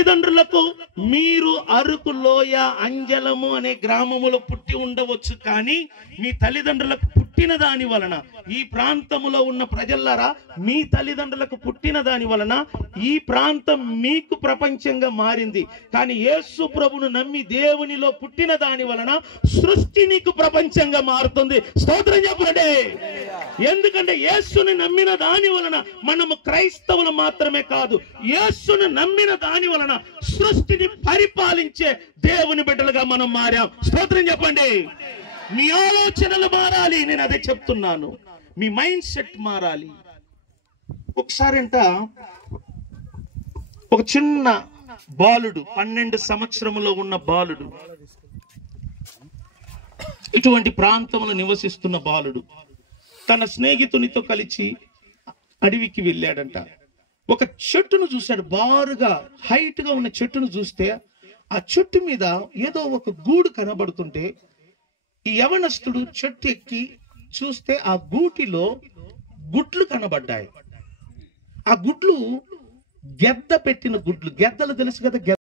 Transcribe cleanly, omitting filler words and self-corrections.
తల్లిదండ్రులకు మీరు అరకు లోయ అంజలము అనే గ్రామములో పుట్టి ఉండవచ్చు, కానీ మీ తల్లిదండ్రులకు పుట్టిన దాని వలన, ఈ ప్రాంతములో ఉన్న ప్రజలారా, మీ తల్లిదండ్రులకు పుట్టిన దాని వలన ఈ ప్రాంతం మీకు ప్రపంచంగా మారింది. కానీ యేసు ప్రభును నమ్మి దేవునిలో పుట్టిన దాని వలన సృష్టి నీకు ప్రపంచంగా మారుతుంది. స్తోత్రం చెప్పండి. ఎందుకంటే యేసుని నమ్మిన దాని వలన మనము క్రైస్తవులు మాత్రమే కాదు, యేసును నమ్మిన దాని వలన సృష్టిని పరిపాలించే దేవుని బిడ్డలుగా మనం మారాం. స్తోత్రం చెప్పండి. మీ ఆలోచనలు మారాలి. నేను అదే చెప్తున్నాను, మీ మైండ్ సెట్ మారాలి. ఒకసారంట ఒక చిన్న బాలుడు, 12 సంవత్సరములో ఉన్న బాలుడు, ఇటువంటి ప్రాంతంలో నివసిస్తున్న బాలుడు తన స్నేహితునితో కలిసి అడవికి వెళ్ళాడంట. ఒక చెట్టును చూశాడు, బారుగా హైట్ గా ఉన్న చెట్టును చూస్తే ఆ చెట్టు మీద ఏదో ఒక గూడు కనబడుతుంటే ఈ యవనస్తుడు చెట్టు ఎక్కి చూస్తే ఆ గూటిలో గుడ్లు కనబడ్డాయి. ఆ గుడ్లు గెద్ద పెట్టిన గుడ్లు. గెద్దలు తెలుసు కదా,